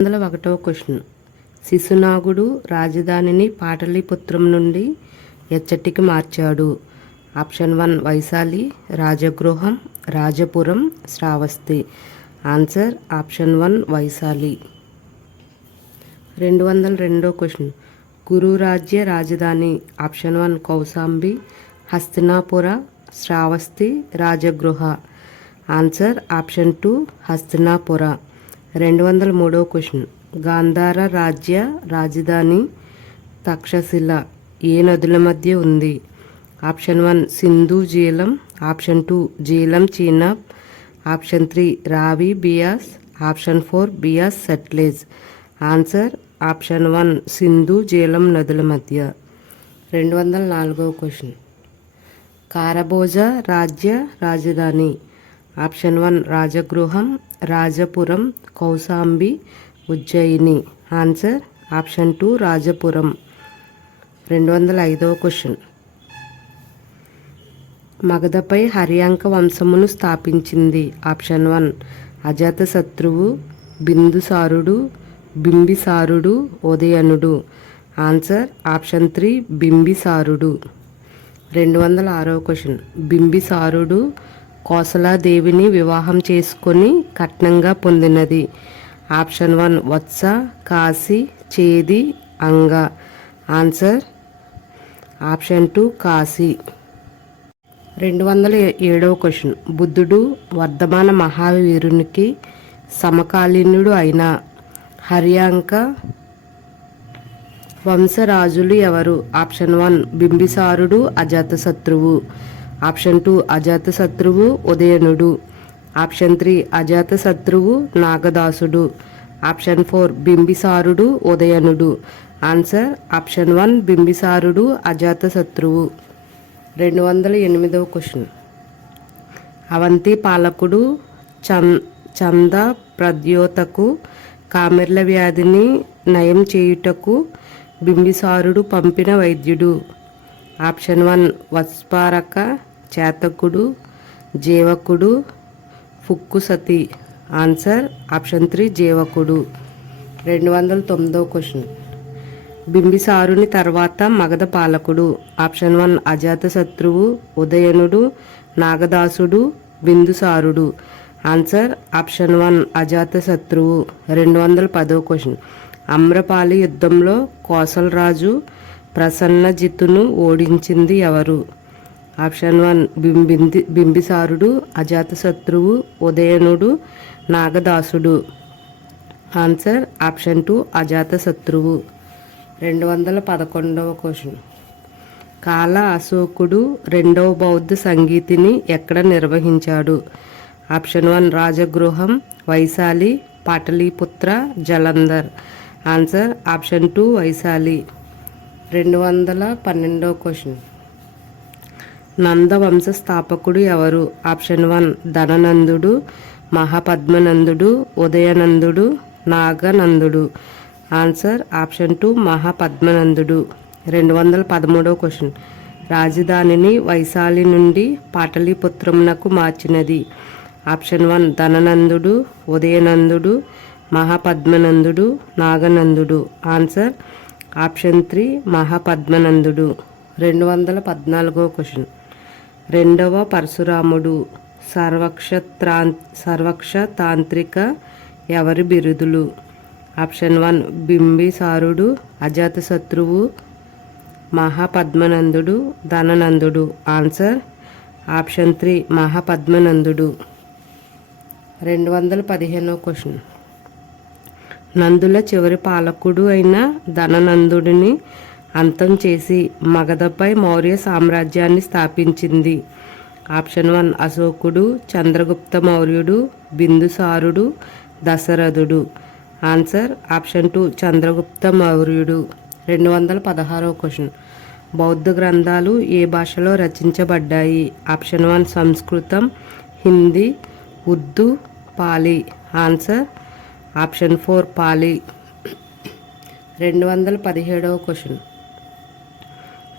101వ question. శిశునాగుడు రాజధానిని పాటలీపుత్రం నుండి ఎచ్చటికి మార్చాడు? ఆప్షన్ 1 వైశాలి, రాజగృహం, రాజపురం, శ్రావస్తి. Answer option 1 Vaishali. 202వ క్వశ్చన్. గురురాజ్య రాజధాని? Option 1 Kaushambi, Hastinapura, Shravasti, Rajagriha. Answer option 2 Hastinapura. 203వ క్వశ్చన్. గాంధార రాజ్య రాజధాని తక్షశిల ఏ నదుల మధ్య ఉంది? Option 1 Sindhu Jhelum, option 2 Jhelum Chenab, option 3 Ravi Beas, option 4 Beas Sutlej. Answer option 1 Sindhu Jhelum నదుల మధ్య. 204వ క్వశ్చన్. కారభోజ రాజ్య రాజధాని? ఆప్షన్ 1 రాజగృహం, రాజపురం, కౌశాంబి, ఉజ్జయిని. ఆన్సర్ ఆప్షన్ 2 రాజపురం. 205వ క్వశ్చన్. మగధపై హర్యాంక వంశమును స్థాపించింది? ఆప్షన్ 1 అజాతశత్రువు, బిందుసారుడు, బింబిసారుడు, ఉదయనుడు. ఆన్సర్ ఆప్షన్ 3 బింబిసారుడు. 206వ క్వశ్చన్. బింబిసారుడు కోసలాదేవిని వివాహం చేసుకొని కట్నంగా పొందినది? ఆప్షన్ 1 వత్స, కాశీ, చేది, అంగ. Answer option 2 Kashi. 207వ క్వశ్చన్. బుద్ధుడు వర్ధమాన మహావీరునికి సమకాలీనుడు అయిన హర్యాంక వంశరాజులు ఎవరు? ఆప్షన్ 1 బింబిసారుడు, అజాతశత్రువు. ఆప్షన్ 2 అజాతశత్రువు, ఉదయనుడు. ఆప్షన్ 3 అజాతశత్రువు, నాగదాసుడు. ఆప్షన్ 4 బింబిసారుడు, ఉదయనుడు. ఆన్సర్ ఆప్షన్ 1 బింబిసారుడు, అజాతశత్రువు. 208వ క్వశ్చన్. అవంతి పాలకుడు చంద ప్రద్యోతకు కామెర్ల వ్యాధిని నయం చేయుటకు బింబిసారుడు పంపిన వైద్యుడు? ఆప్షన్ 1 వత్స్పారక, చేతకుడు, జీవకుడు, ఫుక్కుసతి. ఆన్సర్ ఆప్షన్ 3 జీవకుడు. 209వ క్వశ్చన్. బింబిసారుని తర్వాత మగధ పాలకుడు? ఆప్షన్ 1 అజాతశత్రువు, ఉదయనుడు, నాగదాసుడు, బిందుసారుడు. ఆన్సర్ ఆప్షన్ 1 అజాతశత్రువు. 210వ క్వశ్చన్. అమ్రపాలి యుద్ధంలో కోసలరాజు ప్రసన్నజిత్తును ఓడించింది ఎవరు? ఆప్షన్ 1 బింబిసారుడు, అజాతశత్రువు, ఉదయనుడు, నాగదాసుడు. ఆన్సర్ ఆప్షన్ 2 అజాతశత్రువు. 211వ క్వశ్చన్. కాల అశోకుడు రెండవ బౌద్ధ సంగీతిని ఎక్కడ నిర్వహించాడు? ఆప్షన్ 1 రాజగృహం, వైశాలి, పాటలీపుత్ర, జలంధర్. Answer option 2 Vaishali. 212వ క్వశ్చన్. నందవంశ స్థాపకుడు ఎవరు? ఆప్షన్ 1 ధననందుడు, మహాపద్మనందుడు, ఉదయనందుడు, నాగనందుడు. ఆన్సర్ ఆప్షన్ 2 మహాపద్మనందుడు. 213వ క్వశ్చన్. రాజధానిని వైశాలి నుండి పాటలీపుత్రమునకు మార్చినది? ఆప్షన్ 1 ధననందుడు, ఉదయనందుడు, మహాపద్మనందుడు, నాగనందుడు. ఆన్సర్ ఆప్షన్ 3 మహాపద్మనందుడు. 214వ క్వశ్చన్. రెండవ పరశురాముడు సర్వక్షతాంత్రిక ఎవరి బిరుదులు? ఆప్షన్ 1 బింబిసారుడు, అజాతశత్రువు, మహాపద్మనందుడు, ధననందుడు. ఆన్సర్ ఆప్షన్ 3 మహాపద్మనందుడు. 215వ క్వశ్చన్. నందుల చివరి పాలకుడు అయిన ధననందుడిని అంతం చేసి మగధపై మౌర్య సామ్రాజ్యాన్ని స్థాపించింది? ఆప్షన్ 1 అశోకుడు, చంద్రగుప్త మౌర్యుడు, బిందుసారుడు, దశరథుడు. ఆన్సర్ ఆప్షన్ 2 చంద్రగుప్త మౌర్యుడు. 216వ క్వశ్చన్. బౌద్ధ గ్రంథాలు ఏ భాషలో రచించబడ్డాయి? ఆప్షన్ 1 సంస్కృతం, హిందీ, ఉర్దూ, పాలి. ఆన్సర్ ఆప్షన్ 4 పాలి. 217వ క్వశ్చన్.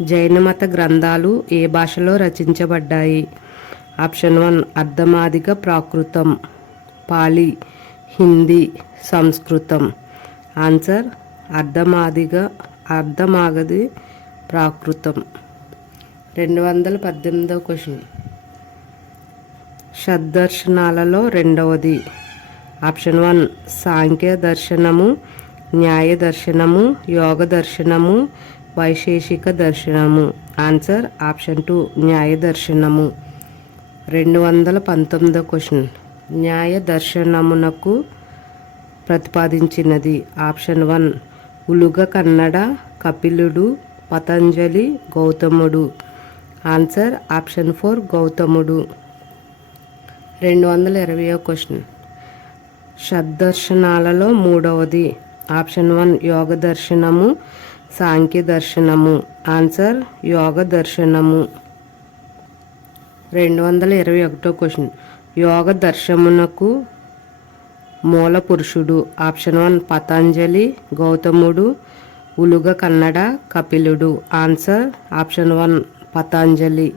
జైన మత గ్రంథాలు ఏ భాషలో రచించబడ్డాయి? ఆప్షన్ 1 అర్ధమాదిగ ప్రాకృతం, పాలి, హిందీ, సంస్కృతం. ఆన్సర్ అర్ధమాగది ప్రాకృతం. 218వ క్వశ్చన్. షడ్దర్శనాలలో రెండవది. ఆప్షన్ 1 సాంఖ్య దర్శనము, న్యాయ దర్శనము, యోగ దర్శనము, వైశేషిక దర్శనము. ఆన్సర్ ఆప్షన్ 2 న్యాయ దర్శనము. 219వ క్వశ్చన్. న్యాయ దర్శనమునకు ప్రతిపాదించినది. ఆప్షన్ 1 ఉలుగ కన్నడ, కపిలుడు, పతంజలి, గౌతముడు. ఆన్సర్ ఆప్షన్ 4 గౌతముడు. 220వ క్వశ్చన్. షడ్దర్శనాలలో మూడవది. ఆప్షన్ 1 యోగ దర్శనము, సాంఖ్య దర్శనము. ఆన్సర్ యోగ దర్శనము. 221వ క్వశ్చన్. యోగ దర్శనమునకు మూల పురుషుడు. ఆప్షన్ 1 పతంజలి, గౌతముడు, ఉలుగ కన్నడ, కపిలుడు. Answer option 1 Patanjali.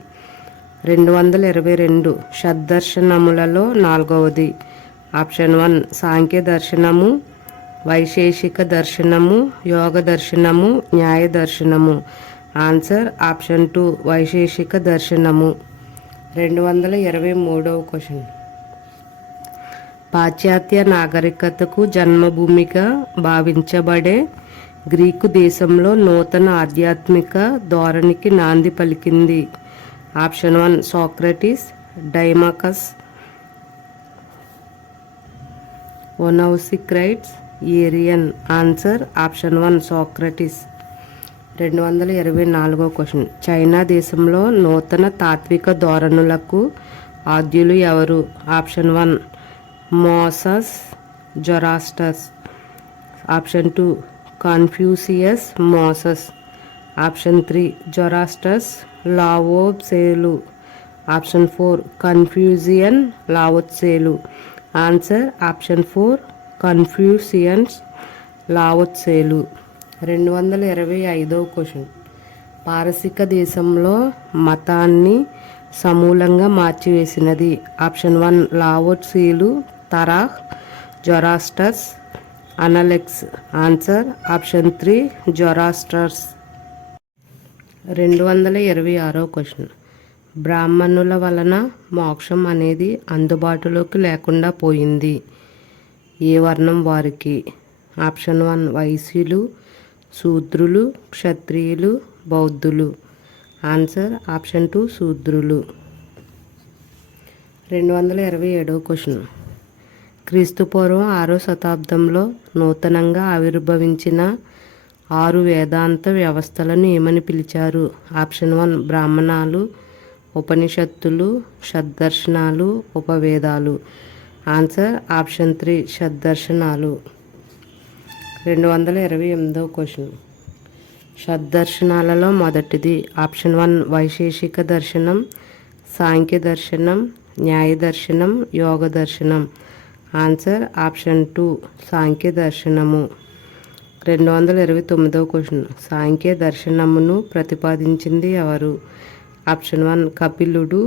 222 షడ్దర్శనములలో నాలుగవది. ఆప్షన్ 1 సాంఖ్య దర్శనము, వైశేషిక దర్శనము, యోగ దర్శనము, న్యాయ దర్శనము. ఆన్సర్ ఆప్షన్ 2 వైశేషిక దర్శనము. 223వ క్వశ్చన్. పాశ్చాత్య నాగరికతకు జన్మభూమిగా భావించబడే గ్రీకు దేశంలో నూతన ఆధ్యాత్మిక ధోరణికి నాంది పలికింది. Option 1 Socrates, Deimachus, Onesicritus, Arrian. Answer option 1 Socrates. 224వ క్వశ్చన్. చైనా దేశంలో నూతన తాత్విక ధోరణులకు ఆద్యులు ఎవరు? Option 1 Moses, Zoroasters. Option 2 Confucius, Moses. Option 3 Zoroasters, లావోత్సేలు. ఆప్షన్ 4 కన్ఫ్యూజియన్, లావోత్సేలు. ఆన్సర్ ఆప్షన్ 4 కన్ఫ్యూషియన్స్, లావోత్సేలు. 225వ క్వశ్చన్. పారసిక దేశంలో మతాన్ని సమూలంగా మార్చివేసినది. ఆప్షన్ 1 లావోత్సేలు, Torah, Zoroasters, Analects. Answer option 3 Zoroasters. 226వ క్వశ్చన్. బ్రాహ్మణుల వలన మోక్షం అనేది అందుబాటులోకి లేకుండా పోయింది. ఏ వర్ణం వారికి? ఆప్షన్ 1 వైశ్యులు, శూద్రులు, క్షత్రియులు, బౌద్ధులు. ఆన్సర్ ఆప్షన్ 2 శూద్రులు. 227వ క్వశ్చన్. క్రీస్తుపూర్వం 6వ శతాబ్దంలో నూతనంగా ఆవిర్భవించిన 6 వేదాంత వ్యవస్థలను ఏమని పిలిచారు? ఆప్షన్ 1 బ్రాహ్మణాలు, ఉపనిషత్తులు, షడ్దర్శనాలు, ఉపవేదాలు. ఆన్సర్ ఆప్షన్ 3 షడ్దర్శనాలు. 228వ క్వశ్చన్. షడ్దర్శనాలలో మొదటిది. ఆప్షన్ 1 వైశేషిక దర్శనం, సాంఖ్య దర్శనం, న్యాయ దర్శనం, యోగ దర్శనం. ఆన్సర్ ఆప్షన్ 2 సాంఖ్య దర్శనము. 229వ క్వశ్చన్. సాంఖ్య దర్శనమును ప్రతిపాదించింది ఎవరు? ఆప్షన్ 1 కపిలుడు,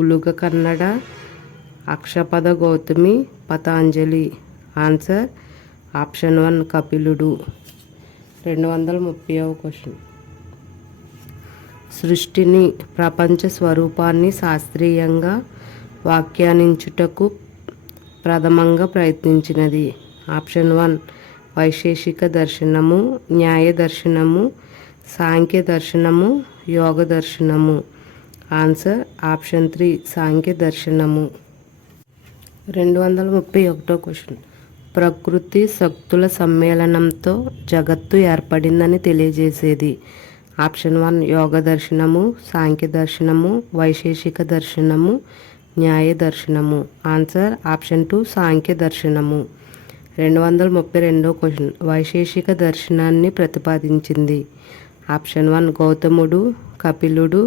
ఉలుగ కన్నడ, అక్షపద గౌతమి, పతాంజలి. ఆన్సర్ ఆప్షన్ 1 కపిలుడు. 230వ క్వశ్చన్. సృష్టిని, ప్రపంచ స్వరూపాన్ని శాస్త్రీయంగా వ్యాఖ్యానించుటకు ప్రథమంగా ప్రయత్నించినది. ఆప్షన్ 1 వైశేషిక దర్శనము, న్యాయ దర్శనము, సాంఖ్య దర్శనము, యోగ దర్శనము. ఆన్సర్ ఆప్షన్ 3 సాంఖ్య దర్శనము. 231వ క్వశ్చన్. ప్రకృతి శక్తుల సమ్మేళనంతో జగత్తు ఏర్పడిందని తెలియజేసేది. ఆప్షన్ 1 యోగ దర్శనము, సాంఖ్య దర్శనము, వైశేషిక దర్శనము, న్యాయ దర్శనము. ఆన్సర్ ఆప్షన్ 2 సాంఖ్య దర్శనము. 232వ క్వశ్చన్. వైశేషిక దర్శనాన్ని ప్రతిపాదించింది. ఆప్షన్ 1 గౌతముడు, కపిలుడు,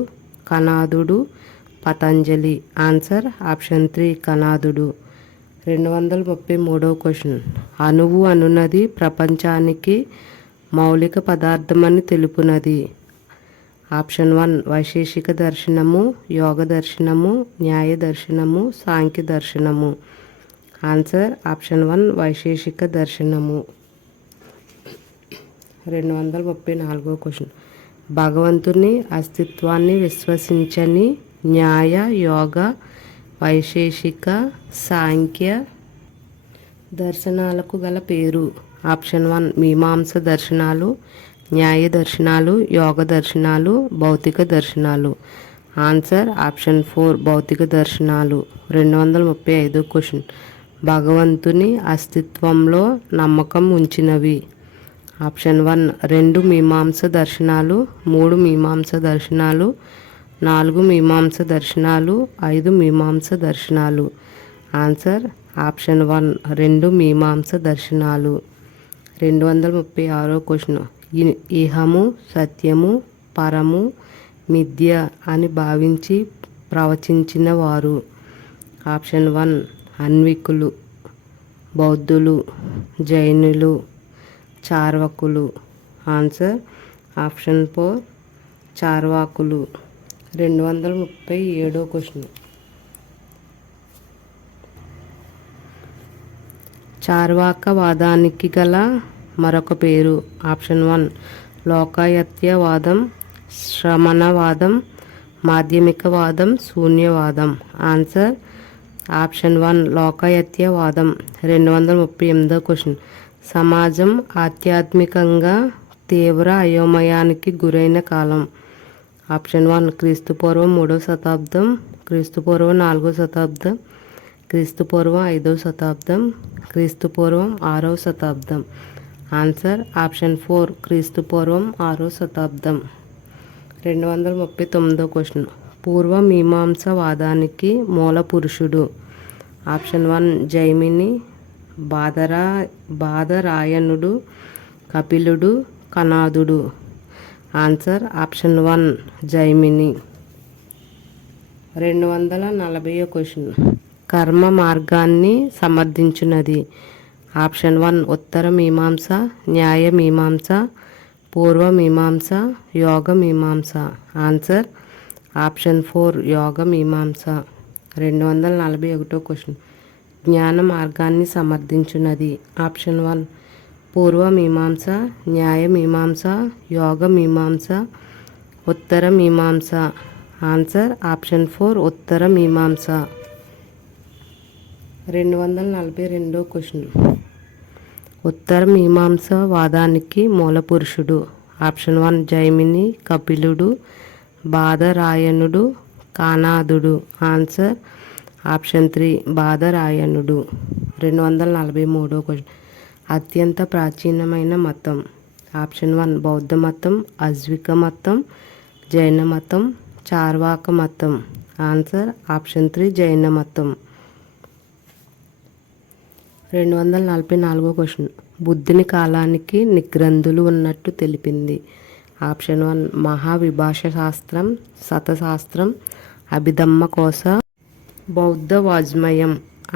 కనాదుడు, పతంజలి. ఆన్సర్ ఆప్షన్ 3 కనాదుడు. 233వ క్వశ్చన్. అణువు అనున్నది ప్రపంచానికి మౌలిక పదార్థమని తెలుపునది. ఆప్షన్ 1 వైశేషిక దర్శనము, యోగ దర్శనము, న్యాయ దర్శనము, సాంఖ్య దర్శనము. ఆన్సర్ ఆప్షన్ 1 వైశేషిక దర్శనము. 234వ క్వశ్చన్. భగవంతుని అస్తిత్వాన్ని విశ్వసించని న్యాయ, యోగ, వైశేషిక, సాంఖ్య దర్శనాలకు గల పేరు. ఆప్షన్ 1 మీమాంస దర్శనాలు, న్యాయ దర్శనాలు, యోగ దర్శనాలు, భౌతిక దర్శనాలు. ఆన్సర్ ఆప్షన్ 4 భౌతిక దర్శనాలు. 235 క్వశ్చన్. భగవంతుని అస్తిత్వంలో నమ్మకం ఉంచినవి. ఆప్షన్ 1 2 మీమాంస దర్శనాలు, 3 మీమాంస దర్శనాలు, 4 మీమాంస దర్శనాలు, 5 మీమాంస దర్శనాలు. ఆన్సర్ ఆప్షన్ 1 2 మీమాంస దర్శనాలు. 236 క్వశ్చన్. ఇహము సత్యము, పరము మిథ్య అని భావించి ప్రవచించిన వారు. ఆప్షన్ 1 అన్వికులు, బౌద్ధులు, జైనులు, చార్వాకులు. ఆన్సర్ ఆప్షన్ 4 చార్వాకులు. 237 క్వశ్చన్. చార్వాకవాదానికి గల మరొక పేరు. ఆప్షన్ 1 లోకాయత్యవాదం, శ్రమణవాదం, మాధ్యమికవాదం, శూన్యవాదం. ఆన్సర్ ఆప్షన్ 1 లోకాయత్యవాదం. 238 క్వశ్చన్. సమాజం ఆధ్యాత్మికంగా తీవ్ర అయోమయానికి గురైన కాలం. ఆప్షన్ 1 క్రీస్తుపూర్వం 3వ శతాబ్దం, క్రీస్తుపూర్వం 4వ శతాబ్దం, క్రీస్తుపూర్వం 5వ శతాబ్దం, క్రీస్తుపూర్వం 6వ శతాబ్దం. ఆన్సర్ ఆప్షన్ 4 క్రీస్తుపూర్వం 6వ శతాబ్దం. 239 క్వశ్చన్. పూర్వ మీమాంసవాదానికి మూల పురుషుడు. ఆప్షన్ 1 జైమిని, బాదరాయణుడు, కపిలుడు, కనాదుడు. Answer option 1 Jaimini. 240 క్వశ్చన్. కర్మ మార్గాన్ని సమర్థించున్నది. ఆప్షన్ 1 ఉత్తర మీమాంస, న్యాయ మీమాంస, పూర్వ మీమాంస, యోగ మీమాంస. ఆన్సర్ ఆప్షన్ 4 యోగ మీమాంస. 241 క్వశ్చన్. జ్ఞాన మార్గాన్ని సమర్థించున్నది. ఆప్షన్ 1 పూర్వ మీమాంస, న్యాయ మీమాంస, యోగ మీమాంస, ఉత్తర మీమాంస. ఆన్సర్ ఆప్షన్ 4 ఉత్తర మీమాంస. 242 క్వశ్చన్. ఉత్తర మీమాంస వాదానికి మూల పురుషుడు. ఆప్షన్ 1 జైమిని, కపిలుడు, బాదరాయణుడు, కానాదుడు. ఆన్సర్ ఆప్షన్ 3 బాదరాయణుడు. 243 క్వశ్చన్. అత్యంత ప్రాచీనమైన మతం. ఆప్షన్ 1 బౌద్ధ మతం, అజ్విక మతం, జైన మతం, చార్వాక మతం. ఆన్సర్ ఆప్షన్ 3 జైన మతం. 244 క్వశ్చన్. బుద్ధుని కాలానికి నిగ్రంథులు ఉన్నట్టు తెలిపింది. ఆప్షన్ 1 మహావిభాష శాస్త్రం, శతశాస్త్రం, అభిధమ్మ కోశ, బౌద్ధ వాజ్మయం.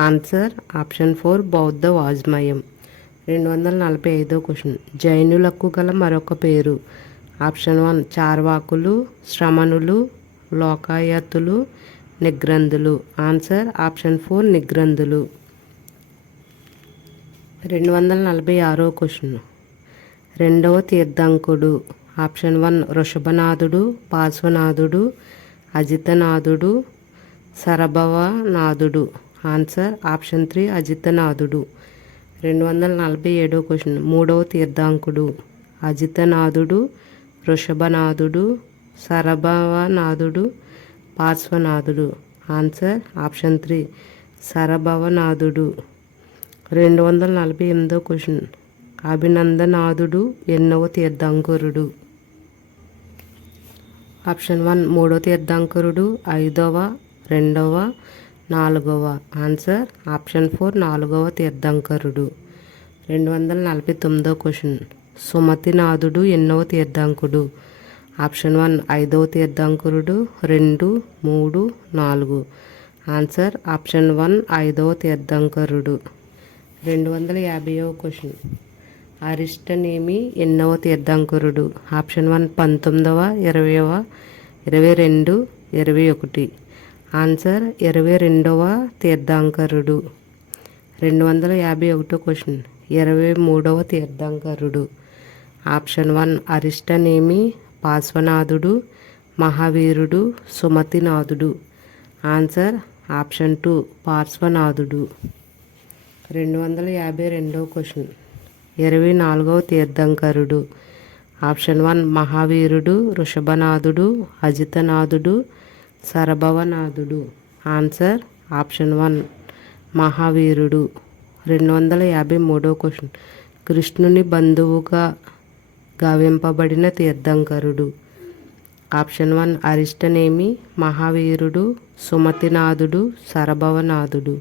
ఆన్సర్ ఆప్షన్ 4 బౌద్ధ వాజ్మయం. 245 క్వశ్చన్. జైనులకు గల మరొక పేరు. ఆప్షన్ 1 చార్వాకులు, శ్రమణులు, లోకాయతులు, నిగ్రంథులు. ఆన్సర్ ఆప్షన్ 4 నిగ్రంథులు. 246 క్వశ్చన్. రెండవ తీర్థంకుడు. ఆప్షన్ 1 వృషభనాథుడు, పార్శ్వనాథుడు, అజితనాథుడు, సరభవనాథుడు. ఆన్సర్ ఆప్షన్ 3 అజితనాథుడు. 247 క్వశ్చన్. మూడవ తీర్థంకుడు. అజితనాథుడు, వృషభనాథుడు, సరభవనాథుడు, పార్శ్వనాథుడు. ఆన్సర్ ఆప్షన్ 3 సరభవనాథుడు. 248 క్వశ్చన్. అభినందనాథుడు ఎన్నవ తీర్థంకరుడు. ఆప్షన్ 1 మూడవ తీర్థంకరుడు, 5వ, 2వ, 4వ. ఆన్సర్ ఆప్షన్ 4 4వ తీర్థంకరుడు. 249 క్వశ్చన్. సుమతినాథుడు ఎన్నవ తీర్థంకుడు. ఆప్షన్ 1 5వ తీర్థంకరుడు, 2, 3, 4. ఆన్సర్ ఆప్షన్ 1 5వ తీర్థంకరుడు. 250 క్వశ్చన్. అరిష్టనేమి ఎన్నవ తీర్థంకరుడు. ఆప్షన్ 1 19వ, 20వ, 22, 21. ఆన్సర్ 22వ తీర్థంకరుడు. 251 క్వశ్చన్. 23వ తీర్థంకరుడు. ఆప్షన్ 1 అరిష్టనేమి, పార్శ్వనాథుడు, మహావీరుడు, సుమతినాథుడు. ఆన్సర్ ఆప్షన్ 2 పార్శ్వనాథుడు. 252వ క్వశ్చన్. 24వ తీర్థంకరుడు. ఆప్షన్ 1 మహావీరుడు, వృషభనాథుడు, అజితనాథుడు, సరభవనాథుడు. ఆన్సర్ ఆప్షన్ 1 మహావీరుడు. 253వ క్వశ్చన్. కృష్ణుని బంధువుగా గావింపబడిన తీర్థంకరుడు. ఆప్షన్ 1 అరిష్టనేమి, మహావీరుడు, సుమతినాథుడు, సరభవనాథుడు.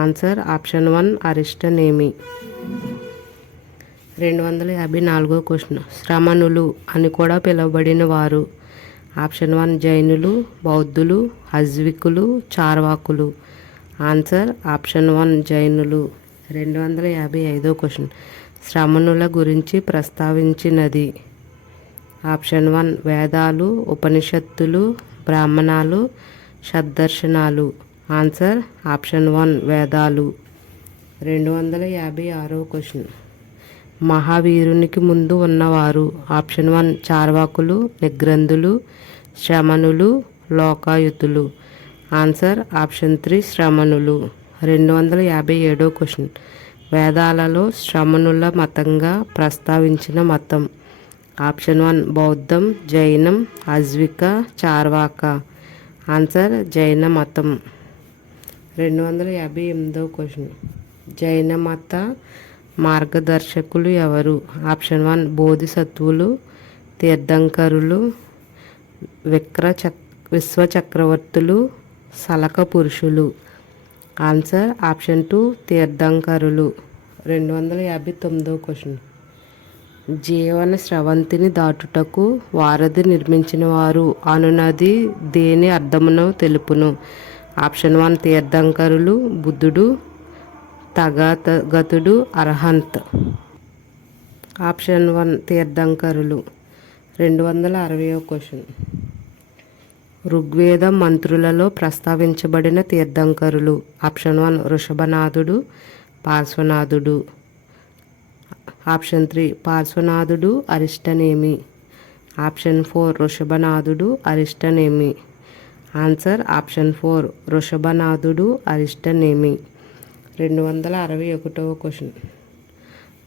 Answer option 1 Arishtanemi. 254వ క్వశ్చన్. శ్రమణులు అని కూడా పిలువబడిన వారు. ఆప్షన్ 1 జైనులు, బౌద్ధులు, అజ్వికులు, చార్వాకులు. ఆన్సర్ ఆప్షన్ 1 జైనులు. 255వ క్వశ్చన్. శ్రమణుల గురించి ప్రస్తావించినది. ఆప్షన్ 1 వేదాలు, ఉపనిషత్తులు, బ్రాహ్మణాలు, షడ్దర్శనాలు. ఆన్సర్ ఆప్షన్ 1 వేదాలు. 256వ క్వశ్చన్. మహావీరునికి ముందు ఉన్నవారు. ఆప్షన్ 1 చార్వాకులు, నిగ్రంధులు, శ్రమణులు, లోకాయుతులు. ఆన్సర్ ఆప్షన్ 3 శ్రమణులు. 257వ క్వశ్చన్. వేదాలలో శ్రమణుల మతంగా ప్రస్తావించిన మతం. ఆప్షన్ 1 బౌద్ధం, జైనం, అజ్విక, చార్వాక. ఆన్సర్ జైన మతం. 258వ క్వశ్చన్. జైన మత మార్గదర్శకులు ఎవరు? ఆప్షన్ 1 బోధిసత్వులు, తీర్థంకరులు, విశ్వచక్రవర్తులు, సలక పురుషులు. Answer option 2 తీర్థంకరులు. 259వ క్వశ్చన్. జీవన స్రవంతిని దాటుటకు వారధి నిర్మించిన వారు అనునది దేని అర్థమును తెలుపును? ఆప్షన్ 1 తీర్థంకరులు, బుద్ధుడు, తథాగతుడు, అర్హంత్. ఆప్షన్ 1 తీర్థంకరులు. 260వ క్వశ్చన్. ఋగ్వేద మంత్రులలో ప్రస్తావించబడిన తీర్థంకరులు. ఆప్షన్ 1 వృషభనాథుడు, పార్శ్వనాథుడు. ఆప్షన్ 3 పార్శ్వనాథుడు, అరిష్టనేమి. ఆప్షన్ 4 వృషభనాథుడు, అరిష్టనేమి. ఆన్సర్ ఆప్షన్ 4 వృషభనాథుడు, అరిష్టనేమి. 261వ క్వశ్చన్.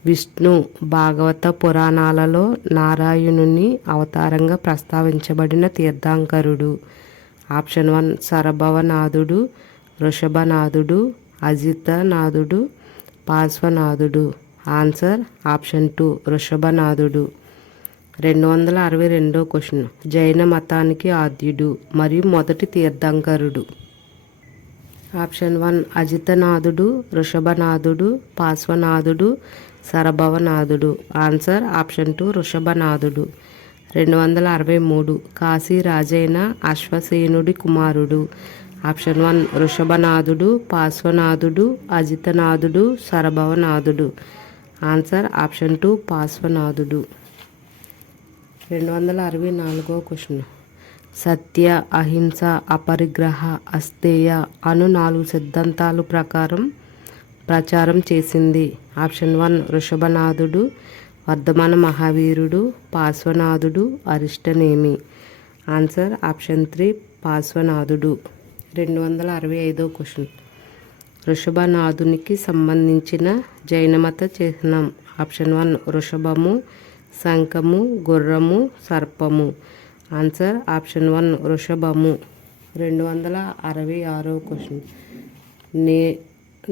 విష్ణు భాగవత పురాణాలలో నారాయణుని అవతారంగా ప్రస్తావించబడిన తీర్థంకరుడు. ఆప్షన్ 1 సరభవనాథుడు, వృషభనాథుడు, అజితనాథుడు, పార్శ్వనాథుడు. ఆన్సర్ ఆప్షన్ 2 వృషభనాథుడు. 262వ క్వశ్చన్. జైన మతానికి ఆద్యుడు మరియు మొదటి తీర్థంకరుడు. ఆప్షన్ 1 అజితనాథుడు, వృషభనాథుడు, పార్శ్వనాథుడు, సరభవనాథుడు. ఆన్సర్ ఆప్షన్ 2 వృషభనాథుడు. 263. కాశీ రాజైన అశ్వసేనుడి కుమారుడు. ఆప్షన్ 1 వృషభనాథుడు, పార్శ్వనాథుడు, అజితనాథుడు, సరభవనాథుడు. ఆన్సర్ ఆప్షన్ 2 పార్శ్వనాథుడు. 264వ క్వశ్చన్. సత్య, అహింస, అపరిగ్రహ, అస్తేయ అను 4 సిద్ధాంతాల ప్రచారం చేసింది. ఆప్షన్ 1 వృషభనాథుడు, వర్ధమాన మహావీరుడు, పార్శ్వనాథుడు, అరిష్టనేమి. ఆన్సర్ ఆప్షన్ 3 పార్శ్వనాథుడు. 265వ క్వశ్చన్. వృషభనాథునికి సంబంధించిన జైనమత చిహ్నం. ఆప్షన్ 1 వృషభము, శంఖము, గుర్రము, సర్పము. ఆన్సర్ ఆప్షన్ 1 వృషభము. 266వ క్వశ్చన్.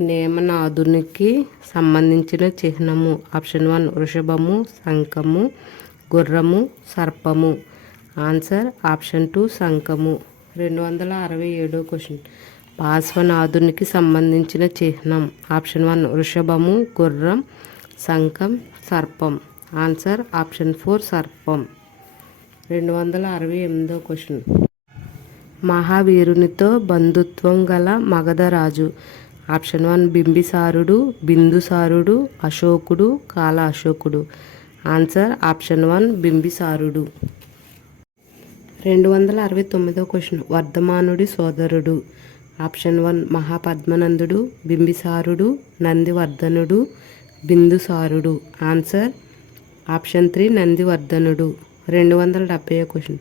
నేమనాథునికి సంబంధించిన చిహ్నము. ఆప్షన్ 1 వృషభము, శంఖము, గుర్రము, సర్పము. ఆన్సర్ ఆప్షన్ 2 శంఖము. 267వ క్వశ్చన్. పార్శ్వనాథునికి సంబంధించిన చిహ్నం. ఆప్షన్ 1 వృషభము, గుర్రం, శంఖం, సర్పం. ఆన్సర్ ఆప్షన్ 4 సర్పం. 268వ క్వశ్చన్. మహావీరునితో బంధుత్వం గల మగధరాజు. ఆప్షన్ 1 బింబిసారుడు, బిందుసారుడు, అశోకుడు, కాల అశోకుడు. ఆన్సర్ ఆప్షన్ 1 బింబిసారుడు. 269వ క్వశ్చన్. వర్ధమానుడి సోదరుడు. ఆప్షన్ 1 మహాపద్మనందుడు, బింబిసారుడు, నందివర్ధనుడు, బిందుసారుడు. ఆన్సర్ ఆప్షన్ 3 నందివర్ధనుడు. 270 క్వశ్చన్.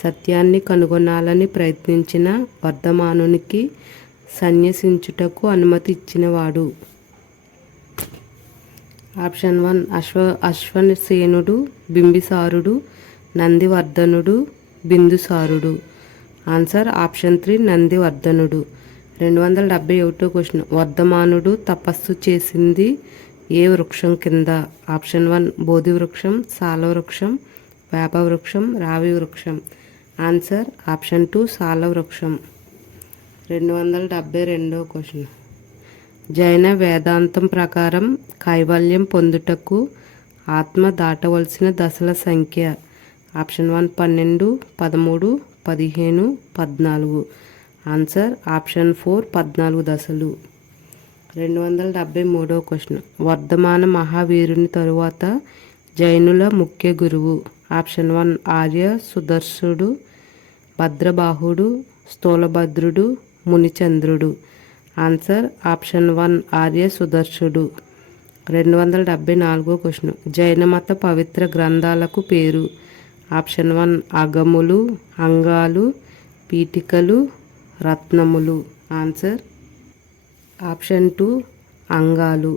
సత్యాన్ని కనుగొనాలని ప్రయత్నించిన వర్ధమానునికి సన్యసించుటకు అనుమతి ఇచ్చినవాడు. ఆప్షన్ 1 అశ్వసేనుడు, బింబిసారుడు, నందివర్ధనుడు, బిందుసారుడు. ఆన్సర్ ఆప్షన్ 3 నందివర్ధనుడు. 271 క్వశ్చన్. వర్ధమానుడు తపస్సు చేసింది ఏ వృక్షం కింద? ఆప్షన్ 1 బోధి వృక్షం, సాల వృక్షం, వేప వృక్షం, రావి వృక్షం. ఆన్సర్ ఆప్షన్ 2 సాల వృక్షం. 272 క్వశ్చన్. జైన వేదాంతం ప్రకారం కైవల్యం పొందుటకు ఆత్మ దాటవలసిన దశల సంఖ్య. ఆప్షన్ 1 12, 13, 15, 14. ఆన్సర్ ఆప్షన్ 4 14 దశలు. 273 క్వశ్చన్. వర్ధమాన మహావీరుని తరువాత జైనుల ముఖ్య గురువు. ఆప్షన్ 1 ఆర్య సుదర్శుడు, భద్రబాహుడు, స్థూలభద్రుడు, మునిచంద్రుడు. ఆన్సర్ ఆప్షన్ 1 ఆర్య సుదర్శుడు. 274 క్వశ్చన్. జైనమత పవిత్ర గ్రంథాలకు పేరు. ఆప్షన్ 1 అగములు, అంగాలు, పీఠికలు, రత్నములు. ఆన్సర్ ఆప్షన్ 2 అంగాలు.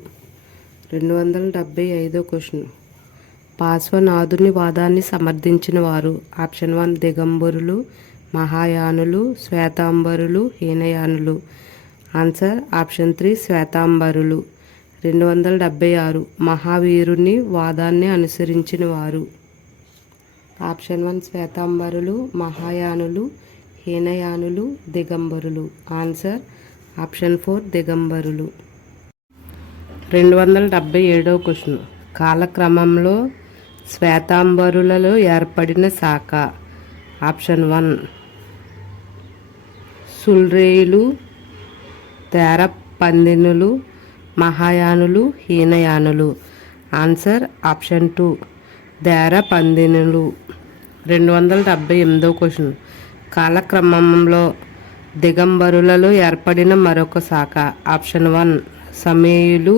275 క్వశ్చన్. పార్శ్వనాథుని వాదాన్ని సమర్థించిన వారు. ఆప్షన్ 1 దిగంబరులు, మహాయానులు, శ్వేతాంబరులు, హీనయానులు. ఆన్సర్ ఆప్షన్ 3 శ్వేతాంబరులు. 276 మహావీరుని వాదాన్ని అనుసరించిన వారు. ఆప్షన్ 1 శ్వేతాంబరులు, మహాయానులు, హీనయానులు, దిగంబరులు. ఆన్సర్ ఆప్షన్ 4 దిగంబరులు. 277 క్వశ్చన్. కాలక్రమంలో శ్వేతాంబరులలో ఏర్పడిన శాఖ. ఆప్షన్ 1 సుల్రేయులు, తేర పందినులు, మహాయానులు, హీనయానులు. ఆన్సర్ ఆప్షన్ 2 దేర పందినులు. 278 క్వశ్చన్. కాలక్రమంలో దిగంబరులలో ఏర్పడిన మరొక శాఖ. ఆప్షన్ 1 సమేయులు,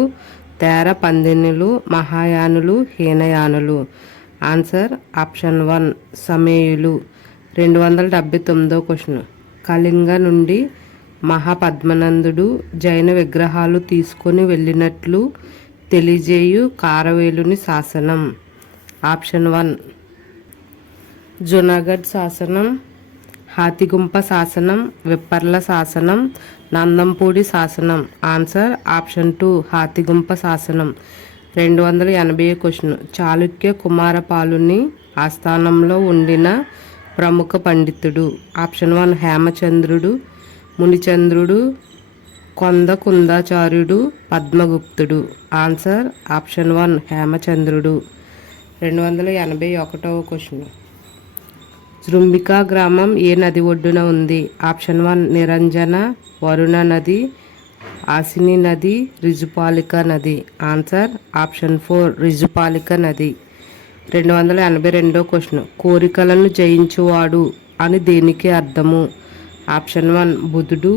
తేర పందినులు, మహాయానులు, హీనయానులు. ఆన్సర్ ఆప్షన్ 1 సమేయులు. 279 క్వశ్చన్. కళింగ నుండి మహాపద్మనందుడు జైన విగ్రహాలు తీసుకొని వెళ్ళినట్లు తెలియజేయు కారవేలుని శాసనం. ఆప్షన్ 1 జునాగఢ్ శాసనం, హాతిగుంప శాసనం, విప్పర్ల శాసనం, నందంపూడి శాసనం. ఆన్సర్ ఆప్షన్ 2 హాతిగుంప శాసనం. 280 క్వశ్చన్. చాళుక్య కుమారపాలుని ఆస్థానంలో ఉండిన ప్రముఖ పండితుడు. ఆప్షన్ 1 హేమచంద్రుడు, మునిచంద్రుడు, కొందకుందాచార్యుడు, పద్మగుప్తుడు. ఆన్సర్ ఆప్షన్ 1 హేమచంద్రుడు. 281 క్వశ్చన్. జృంభికా గ్రామం ఏ నది ఒడ్డున ఉంది? ఆప్షన్ 1 నిరంజన, వరుణ నది, ఆసిని నది, రిజుపాలిక నది. ఆన్సర్ ఆప్షన్ 4 రిజుపాలిక నది. 282 క్వశ్చన్. కోరికలను జయించువాడు అని దేనికి అర్థము? ఆప్షన్ 1 బుధుడు,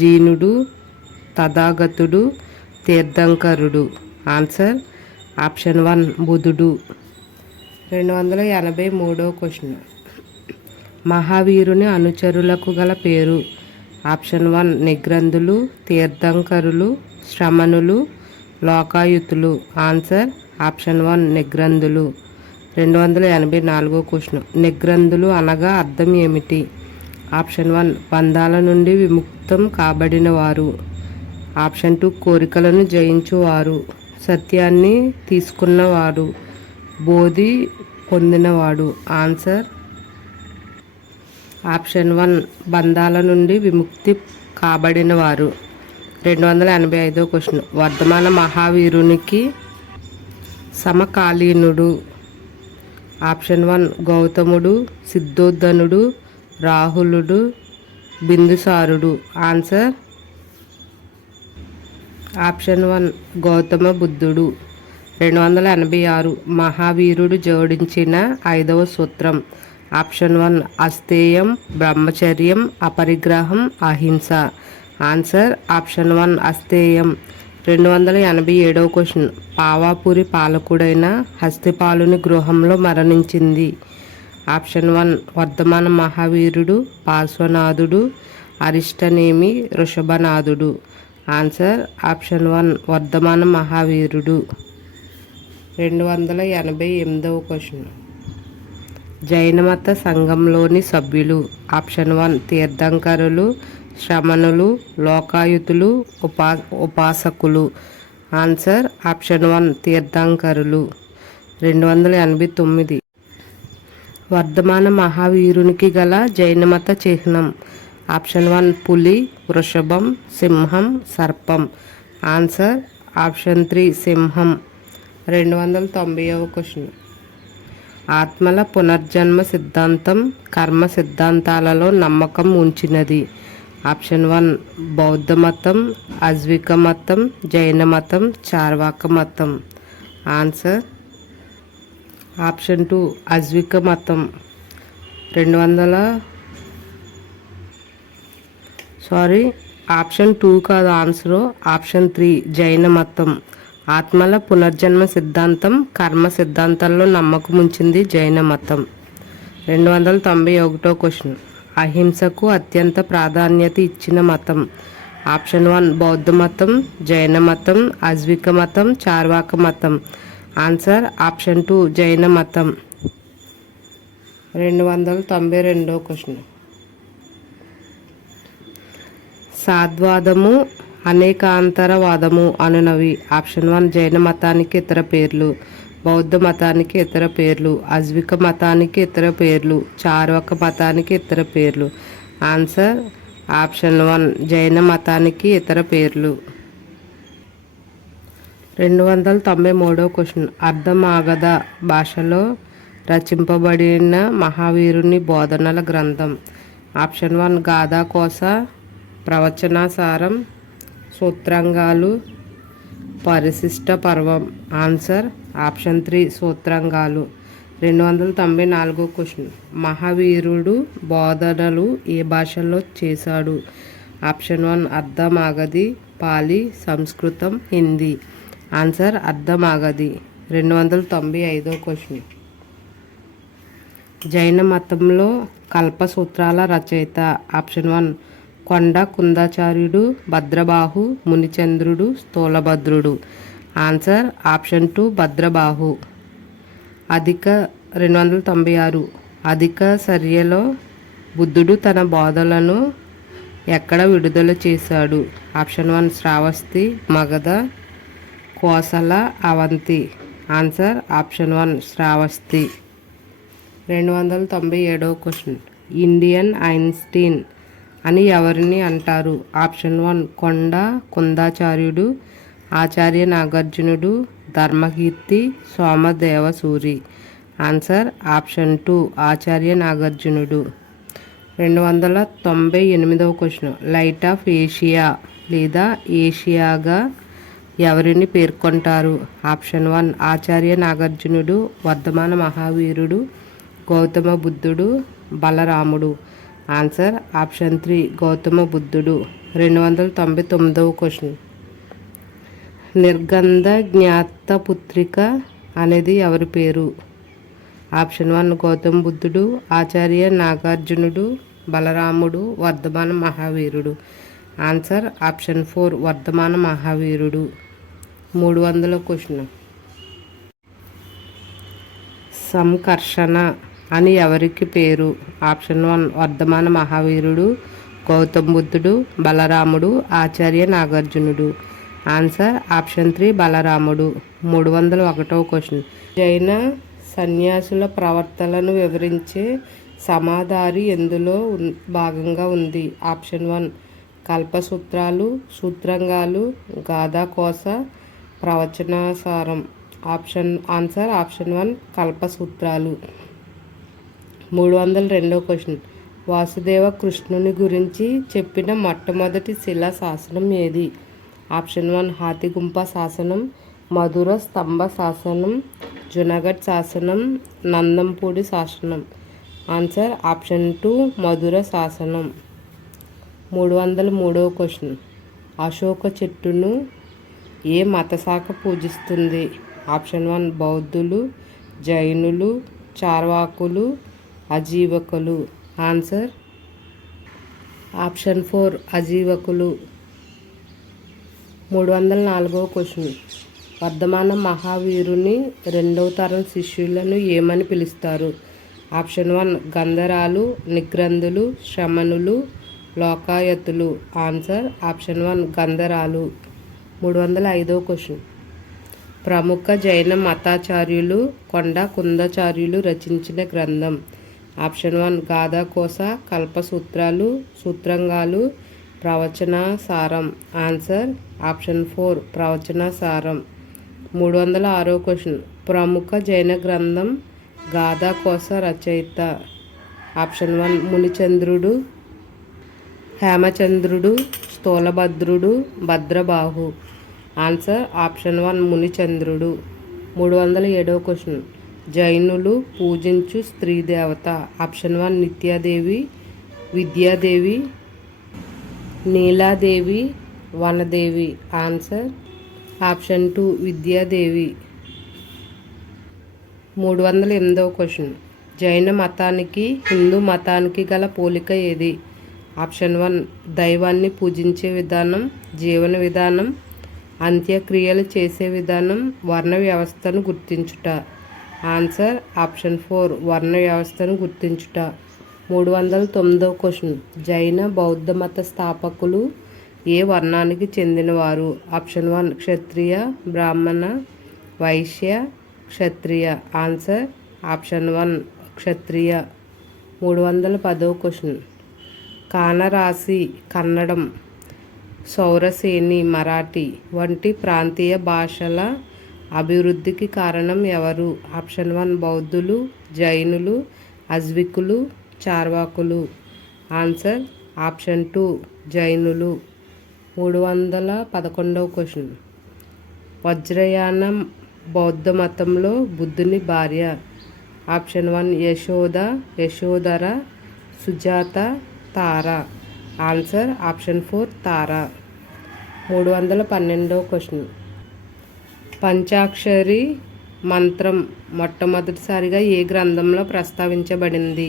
జీనుడు, తథాగతుడు, తీర్థంకరుడు. ఆన్సర్ ఆప్షన్ 1 బుధుడు. 283 క్వశ్చన్. మహావీరుని అనుచరులకు గల పేరు. ఆప్షన్ 1 నిగ్రంథులు, తీర్థంకరులు, శ్రమణులు, లోకాయుతులు. ఆన్సర్ ఆప్షన్ 1 నిగ్రంథులు. 284 క్వశ్చన్. నిగ్రంథులు అనగా అర్థం ఏమిటి? ఆప్షన్ 1 బంధాల నుండి విముక్తం కాబడిన వారు. ఆప్షన్ 2 కోరికలను జయించువారు, సత్యాన్ని తీసుకున్నవాడు, బోధి పొందినవాడు. ఆన్సర్ ఆప్షన్ 1 బంధాల నుండి విముక్తి కాబడిన వారు. 285 క్వశ్చన్. వర్ధమాన మహావీరునికి సమకాలీనుడు. ఆప్షన్ 1 గౌతముడు, సిద్ధోద్ధనుడు, రాహులుడు, బిందుసారుడు. ఆన్సర్ ఆప్షన్ 1 గౌతమ బుద్ధుడు. 286 మహావీరుడు జోడించిన 5వ సూత్రం. ఆప్షన్ 1 అస్థేయం, బ్రహ్మచర్యం, అపరిగ్రహం, అహింస. Answer option 1 అస్థేయం. 287వ క్వశ్చన్. పావాపురి పాలకుడైన హస్తిపాలుని గృహంలో మరణించింది. ఆప్షన్ 1 వర్ధమాన మహావీరుడు, పార్శ్వనాథుడు, అరిష్టనేమి, వృషభనాథుడు. ఆన్సర్ ఆప్షన్ 1 వర్ధమాన మహావీరుడు. 288వ క్వశ్చన్. జైనమత సంఘంలోని సభ్యులు. ఆప్షన్ 1 తీర్థంకరులు, శ్రమణులు, లోకాయుతులు, ఉపాసకులు. ఆన్సర్ ఆప్షన్ 1 తీర్థంకరులు. 289. వర్ధమాన మహావీరునికి గల జైనమత చిహ్నం. ఆప్షన్ 1 పులి, వృషభం, సింహం, సర్పం. ఆన్సర్ ఆప్షన్ 3 సింహం. 290వ క్వశ్చన్. ఆత్మల పునర్జన్మ సిద్ధాంతం కర్మ సిద్ధాంతాలలో నమ్మకం ఉంచినది. ఆప్షన్ 1 బౌద్ధ మతం, అజ్విక మతం, జైన మతం, చార్వాక మతం. ఆన్సర్ ఆప్షన్ 2 అజ్విక మతం. 200 ఆప్షన్ 2 కాదు ఆన్సరు, ఆప్షన్ 3 జైన మతం. ఆత్మల పునర్జన్మ సిద్ధాంతం కర్మ సిద్ధాంతాల్లో నమ్మకం ఉంచింది జైన మతం. 291వ క్వశ్చన్. అహింసకు అత్యంత ప్రాధాన్యత ఇచ్చిన మతం. ఆప్షన్ 1 బౌద్ధ మతం, జైన మతం, అజ్విక మతం, చార్వాక మతం. ఆన్సర్ ఆప్షన్ 2 జైన మతం. 292వ క్వశ్చన్. సాద్వాదము, అనేకాంతరవాదము అనునవి. ఆప్షన్ 1 జైన మతానికి ఇతర పేర్లు, బౌద్ధ మతానికి ఇతర పేర్లు, అజ్విక మతానికి ఇతర పేర్లు, చార్వక మతానికి ఇతర పేర్లు. ఆన్సర్ ఆప్షన్ 1 జైన మతానికి ఇతర పేర్లు. 293వ క్వశ్చన్. అర్ధమాగధ భాషలో రచింపబడిన మహావీరుని బోధనల గ్రంథం. ఆప్షన్ 1 గాథాకోశ, ప్రవచనాసారం, సూత్రాంగాలు, పరిశిష్ట పర్వం. Answer option 3 సూత్రాంగాలు. 294వ క్వశ్చన్. మహావీరుడు బోధనలు ఏ భాషలో చేశాడు. ఆప్షన్ 1 అర్ధమాగధి, పాలి, సంస్కృతం, హిందీ. ఆన్సర్ అర్ధమాగధి. 295వ క్వశ్చన్. జైన మతంలో కల్పసూత్రాల రచయిత. Option 1 Konda కుందాచార్యుడు, Bhadrabahu, మునిచంద్రుడు, స్థూలభద్రుడు. Answer option 2 Bhadrabahu. 296. అధిక చర్యలో బుద్ధుడు తన బోధలను ఎక్కడ విడుదల చేశాడు. Option 1 Shravasti, Magadha, Kosala, Avanti. Answer option 1 Shravasti. 297వ క్వశ్చన్. ఇండియన్ ఐన్స్టీన్ అని ఎవరిని అంటారు. ఆప్షన్ 1 కొండ కుందాచార్యుడు, ఆచార్య నాగార్జునుడు, ధర్మకీర్తి, సోమదేవసూరి. ఆన్సర్ ఆప్షన్ 2 ఆచార్య నాగార్జునుడు. 298వ క్వశ్చన్. లైట్ ఆఫ్ ఏషియా లేదా ఏషియాగా ఎవరిని పేర్కొంటారు. ఆప్షన్ 1 ఆచార్య నాగార్జునుడు, వర్ధమాన మహావీరుడు, గౌతమ బుద్ధుడు, బలరాముడు. ఆన్సర్ ఆప్షన్ 3 గౌతమ బుద్ధుడు. 299వ క్వశ్చన్. నిర్గంధ జ్ఞాతపుత్రిక అనేది ఎవరి పేరు. ఆప్షన్ 1 గౌతమ బుద్ధుడు, ఆచార్య నాగార్జునుడు, బలరాముడు, వర్ధమాన మహావీరుడు. ఆన్సర్ ఆప్షన్ 4 వర్ధమాన మహావీరుడు. 300వ క్వశ్చన్. సంకర్షణ అని ఎవరికి పేరు. ఆప్షన్ 1 వర్ధమాన మహావీరుడు, గౌతమ బుద్ధుడు, బలరాముడు, ఆచార్య నాగార్జునుడు. ఆన్సర్ ఆప్షన్ 3 బలరాముడు. 301వ క్వశ్చన్. జైన సన్యాసుల ప్రవర్తనను వివరించే సమాధారి ఎందులో భాగంగా ఉంది. ఆప్షన్ 1 కల్పసూత్రాలు, సూత్రాంగాలు, గాథాకోశ, ప్రవచనాసారం. ఆన్సర్ ఆప్షన్ 1 కల్పసూత్రాలు. 302వ క్వశ్చన్. వాసుదేవ కృష్ణుని గురించి చెప్పిన మొట్టమొదటి శిలా శాసనం ఏది. ఆప్షన్ 1 హాతిగుంప శాసనం, మధుర స్తంభ శాసనం, జునగఢ్ శాసనం, నందంపూడి శాసనం. ఆన్సర్ ఆప్షన్ 2 మధుర శాసనం. 303వ క్వశ్చన్. అశోక చెట్టును ఏ మత శాఖ పూజిస్తుంది? ఆప్షన్ 1 బౌద్ధులు, జైనులు, చార్వాకులు, అజీవకులు. ఆన్సర్ ఆప్షన్ 4 అజీవకులు. 304వ క్వశ్చన్. వర్ధమాన మహావీరుని రెండవ తరం శిష్యులను ఏమని పిలుస్తారు? ఆప్షన్ 1 గంధరాలు, నిగ్రంధులు, శ్రమణులు, లోకాయతులు. ఆన్సర్ ఆప్షన్ 1 గంధరాలు. 305వ క్వశ్చన్. ప్రముఖ జైన మతాచార్యులు కొండ కుందాచార్యులు రచించిన గ్రంథం. ఆప్షన్ 1 గాథాకోశ, కల్పసూత్రాలు, సూత్రంగాలు, ప్రవచన సారం. ఆన్సర్ ఆప్షన్ 4 ప్రవచన సారం. 306వ క్వశ్చన్. ప్రముఖ జైన గ్రంథం గాథాకోశ రచయిత. ఆప్షన్ 1 మునిచంద్రుడు, హేమచంద్రుడు, స్థూలభద్రుడు, భద్రబాహు. ఆన్సర్ ఆప్షన్ 1 మునిచంద్రుడు. 307వ క్వశ్చన్. జైనులు పూజించు స్త్రీ దేవత. Option 1 Nityadevi, Vidyadevi, Niladevi, Vanadevi. Answer option 2 Vidyadevi. 308వ క్వశ్చన్. జైన మతానికి హిందూ మతానికి గల పోలిక ఏది? ఆప్షన్ 1 దైవాన్ని పూజించే విధానం, జీవన విధానం, అంత్యక్రియలు చేసే విధానం, వర్ణ వ్యవస్థను గుర్తించుట. ఆన్సర్ ఆప్షన్ 4 వర్ణ వ్యవస్థను గుర్తించుట. 309వ క్వశ్చన్. జైన బౌద్ధ మత స్థాపకులు ఏ వర్ణానికి చెందినవారు? ఆప్షన్ 1 క్షత్రియ, బ్రాహ్మణ, వైశ్య, క్షత్రియ. ఆన్సర్ ఆప్షన్ 1 క్షత్రియ. 310వ క్వశ్చన్. కానరాసి కన్నడం, సౌరసేని మరాఠీ వంటి ప్రాంతీయ భాషల అభివృద్ధికి కారణం ఎవరు? ఆప్షన్ 1 బౌద్ధులు, జైనులు, అజ్వికులు, చార్వాకులు. ఆన్సర్ ఆప్షన్ 2 జైనులు. 311వ క్వశ్చన్. వజ్రయాన బౌద్ధ మతంలో బుద్ధుని భార్య. Option 1 Yashoda, Yashodhara, Sujata, Tara. Answer option 4 Tara. 312వ క్వశ్చన్. పంచాక్షరి మంత్రం మొట్టమొదటిసారిగా ఏ గ్రంథంలో ప్రస్తావించబడింది?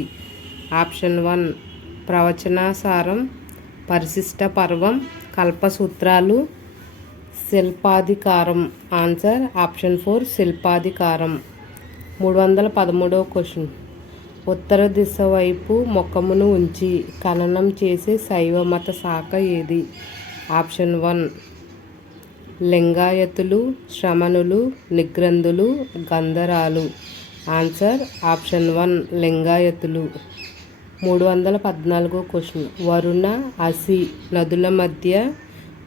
ఆప్షన్ 1 ప్రవచనసారం, పరిశిష్ట పర్వం, కల్పసూత్రాలు, శిల్పాధికారం. ఆన్సర్ ఆప్షన్ 4 శిల్పాధికారం. 313వ క్వశ్చన్. ఉత్తర దిశ వైపు ముఖమును ఉంచి ఖననం చేసే శైవ మత శాఖ ఏది? ఆప్షన్ 1 లింగాయతులు, శ్రమణులు, నిగ్రంధులు, గంధరాలు. ఆన్సర్ ఆప్షన్ 1 లింగాయతులు. 314వ క్వశ్చన్. వరుణ, అసి నదుల మధ్య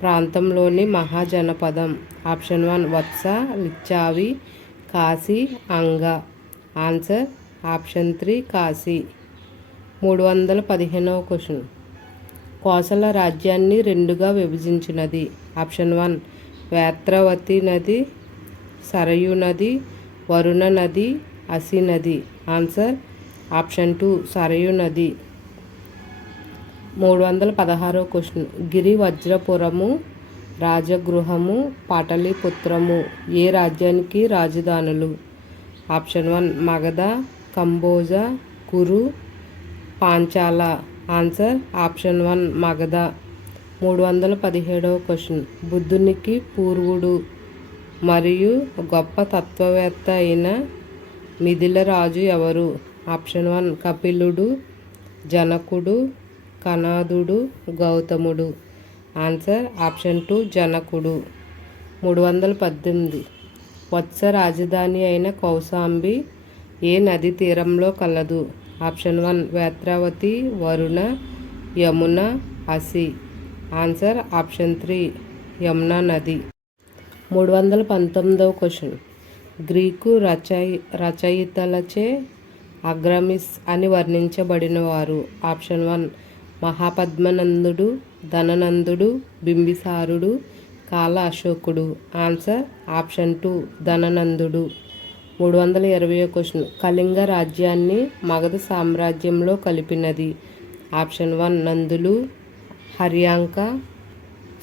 ప్రాంతంలోని మహాజనపదం. ఆప్షన్ 1 వత్స, లిచ్చావి, కాశీ, అంగ. Answer option 3 Kashi. 315వ క్వశ్చన్. కోసల రాజ్యాన్ని రెండుగా విభజించినది. ఆప్షన్ 1 వేత్రవతి నది, సరయు నది, వరుణ నది, అసి నది. ఆన్సర్ ఆప్షన్ 2 సరయు నది. 316వ క్వశ్చన్. గిరి వజ్రపురము, రాజగృహము, పాటలీపుత్రము ఏ రాజ్యానికి రాజధానులు? Option 1 Magadha, Kamboja, Kuru, Panchala. Answer option 1 Magadha. 317వ క్వశ్చన్. బుద్ధునికి పూర్వుడు మరియు గొప్ప తత్వవేత్త అయిన మిథిల రాజు ఎవరు? ఆప్షన్ 1 కపిలుడు, జనకుడు, కనాదుడు, గౌతముడు. ఆన్సర్ ఆప్షన్ 2 జనకుడు. 318. వత్స రాజధాని అయిన కౌశాంబి ఏ నది తీరంలో కలదు? ఆప్షన్ 1 వేత్రావతి, వరుణ, యమున, అసి. ఆన్సర్ ఆప్షన్ 3 యమునా నది. 319వ క్వశ్చన్. గ్రీకు రచయితలచే అగ్రమిస్ అని వర్ణించబడినవారు. ఆప్షన్ 1 మహాపద్మనందుడు, ధననందుడు, బింబిసారుడు, కాల అశోకుడు. ఆన్సర్ ఆప్షన్ 2 ధననందుడు. 320వ క్వశ్చన్. కళింగ రాజ్యాన్ని మగధ సామ్రాజ్యంలో కలిపినది. ఆప్షన్ 1 నందులు, హర్యాంక,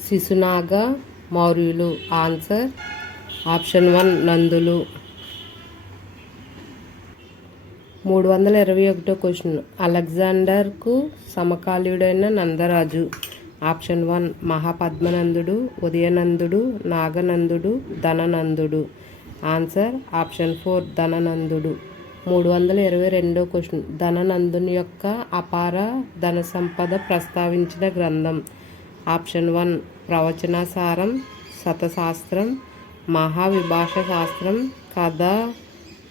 శిశునాగ, మౌర్యులు. ఆన్సర్ ఆప్షన్ 1 నందులు. 321 క్వశ్చన్. అలెగ్జాండర్కు సమకాలీనుడైన నందరాజు. ఆప్షన్ 1 మహాపద్మనందుడు, ఉదయనందుడు, నాగనందుడు, ధననందుడు. ఆన్సర్ ఆప్షన్ 4 ధననందుడు. 322 క్వశ్చన్. ధననందుని యొక్క అపార ధన సంపద ప్రస్తావించిన గ్రంథం. ఆప్షన్ 1 ప్రవచనసారం, శతశాస్త్రం, మహావిభాష శాస్త్రం, కథా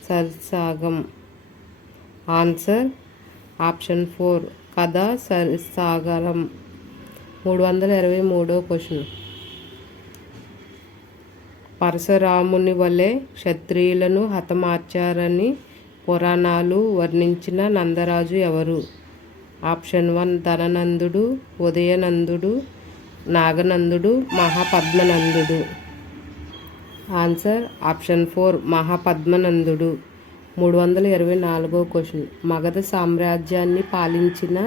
సరిసాగం. ఆన్సర్ ఆప్షన్ 4 కథా సరిసాగరం. 323 క్వశ్చన్. పరశురాముని వలె క్షత్రియులను హతమార్చారని పురాణాలు వర్ణించిన నందరాజు ఎవరు? ఆప్షన్ 1 ధననందుడు, ఉదయనందుడు, నాగనందుడు, మహాపద్మనందుడు. ఆన్సర్ ఆప్షన్ 4 మహాపద్మనందుడు. 324 క్వశ్చన్. మగధ సామ్రాజ్యాన్ని పాలించిన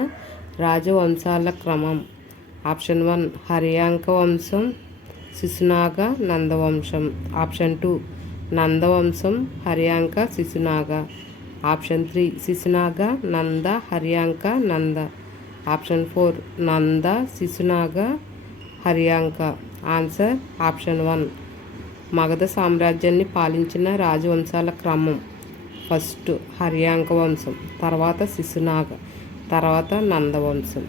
రాజవంశాల క్రమం. ఆప్షన్ 1 హర్యాంక వంశం, శిశునాగ, నందవంశం. ఆప్షన్ 2 నందవంశం, Haryanka, Shishunaga. Option 3 Shishunaga, Nanda, Haryanka, Nanda. Option 4 Nanda, Shishunaga, Haryanka. Answer option 1 Magadha సామ్రాజ్యాన్ని పాలించిన రాజవంశాల క్రమం. ఫస్ట్ హర్యాంక వంశం, తర్వాత శిశునాగ, తర్వాత నందవంశం.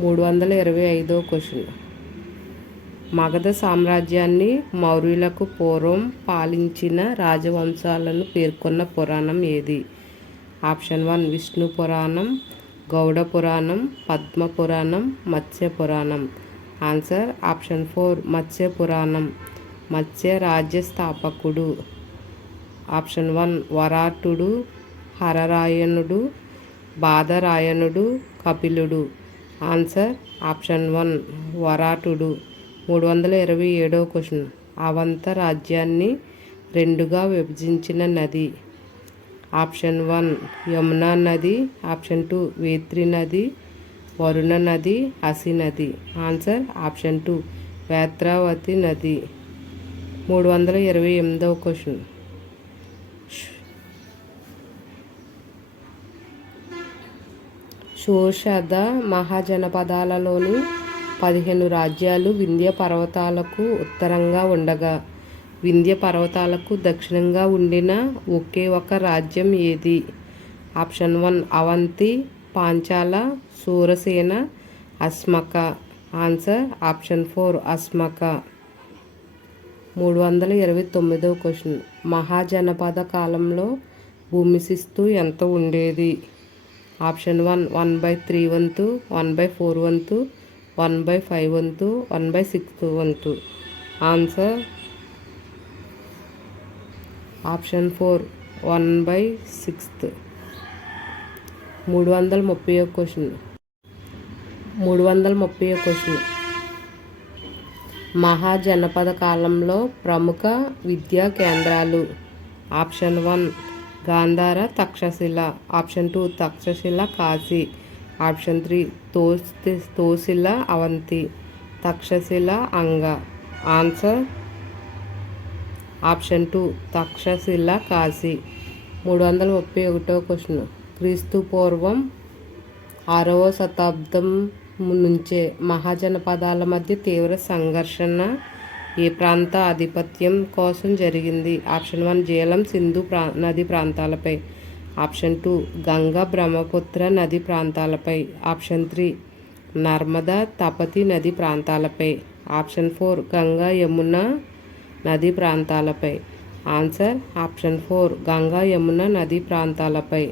325 క్వశ్చన్. మగధ సామ్రాజ్యాన్ని మౌర్యులకు పూర్వం పాలించిన రాజవంశాలను పేర్కొన్న పురాణం ఏది? ఆప్షన్ 1 విష్ణు పురాణం, గౌడ పురాణం, పద్మ పురాణం, మత్స్య పురాణం. ఆన్సర్ ఆప్షన్ 4 మత్స్య పురాణం. మత్స్య రాజ్య స్థాపకుడు. ఆప్షన్ 1 వరాటుడు, హరరాయణుడు, బాదరాయణుడు, కపిలుడు. ఆన్సర్ ఆప్షన్ 1 వరాటుడు. 327 క్వశ్చన్. అవంత రాజ్యాన్ని రెండుగా విభజించిన నది. ఆప్షన్ 1 యమునా నది, ఆప్షన్ 2 వేత్రి నది, వరుణ నది, హసి నది. ఆన్సర్ ఆప్షన్ 2 వేత్రావతి నది. 328 క్వశ్చన్. శోషద మహాజనపదాలలోని 15 రాజ్యాలు వింధ్య పర్వతాలకు ఉత్తరంగా ఉండగా వింధ్య పర్వతాలకు దక్షిణంగా ఉండిన ఒకే ఒక రాజ్యం ఏది? Option 1 Avanti, Panchala, Surasena, Ashmaka. Answer option 4 Ashmaka. 329 question. Mahajanapada కాలంలో భూమి శిస్తు ఎంత ఉండేది? ఆప్షన్ 1 1/3 వంతు, 1/4 వంతు, 1/5 వంతు, 1/6 వంతు. Answer option 4 1/6. 330 question. 330 question. Mahajanapada కాలంలో ప్రముఖ విద్యా కేంద్రాలు. Option 1 Gandhara, Takshashila. Option 2 Takshashila, Kashi. Option 3 Tosali, Avanti. Takshashila, Anga. Answer option 2 Takshashila, Kashi. 331 question. క్రీస్తు పూర్వం 6వ శతాబ్దం నుంచే మహాజనపదాల మధ్య తీవ్ర సంఘర్షణ ఏ ప్రాంత ఆధిపత్యం కోసం జరిగింది? ఆప్షన్ 1 జీలం, సింధు నది ప్రాంతాలపై. ఆప్షన్ 2 గంగా, బ్రహ్మపుత్ర నది ప్రాంతాలపై. ఆప్షన్ 3 నర్మదా, తపతి నది ప్రాంతాలపై. ఆప్షన్ 4 గంగా, యమున నది ప్రాంతాలపై. ఆన్సర్ ఆప్షన్ 4 గంగా, యమున నది ప్రాంతాలపై.